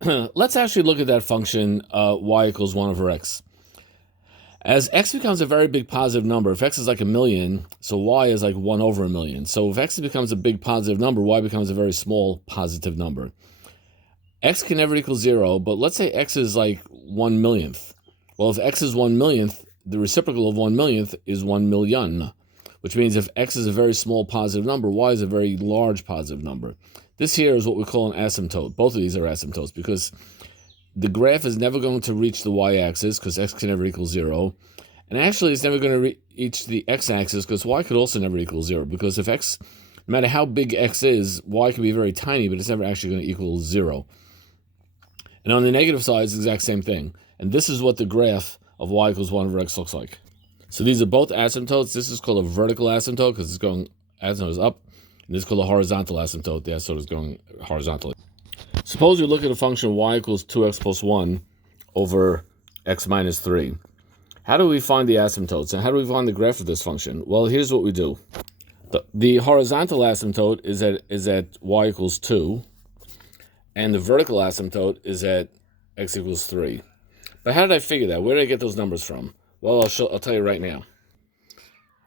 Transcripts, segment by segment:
Let's actually look at that function y equals 1 over x. As x becomes a very big positive number, if x is like a million, so y is like 1 over a million. So if x becomes a big positive number, y becomes a very small positive number. X can never equal 0, but let's say x is like 1 millionth. Well, if x is 1 millionth, the reciprocal of 1 millionth is 1 million, which means if x is a very small positive number, y is a very large positive number. This here is what we call an asymptote. Both of these are asymptotes because the graph is never going to reach the y-axis because x can never equal 0. And actually, it's never going to reach the x-axis because y could also never equal 0. Because if x, no matter how big x is, y can be very tiny, but it's never actually going to equal 0. And on the negative side, it's the exact same thing. And this is what the graph of y equals 1 over x looks like. So these are both asymptotes. This is called a vertical asymptote because it's going, asymptote is up. And this is called a horizontal asymptote. The asymptote is going horizontally. Suppose we look at a function y equals 2x plus 1 over x minus 3. How do we find the asymptotes? And how do we find the graph of this function? Well, here's what we do. The horizontal asymptote is at y equals 2. And the vertical asymptote is at x equals 3. But how did I figure that? Where did I get those numbers from? Well, I'll tell you right now.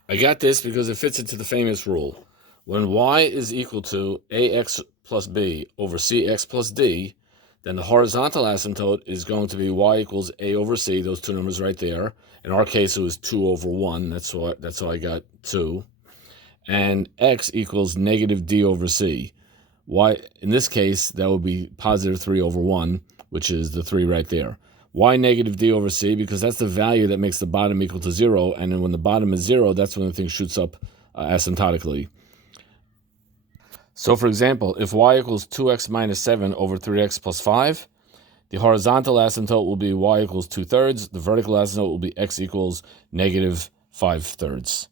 I got this because it fits into the famous rule. When y is equal to ax plus b over cx plus d, then the horizontal asymptote is going to be y equals a over c, those two numbers right there. In our case, it was 2 over 1. That's how I got 2. And x equals negative d over c. Y, in this case, that would be positive 3 over 1, which is the 3 right there. Why negative d over c? Because that's the value that makes the bottom equal to 0, and then when the bottom is 0, that's when the thing shoots up asymptotically. So, for example, if y equals 2x minus 7 over 3x plus 5, the horizontal asymptote will be y equals 2/3. The vertical asymptote will be x equals negative 5/3.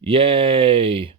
Yay!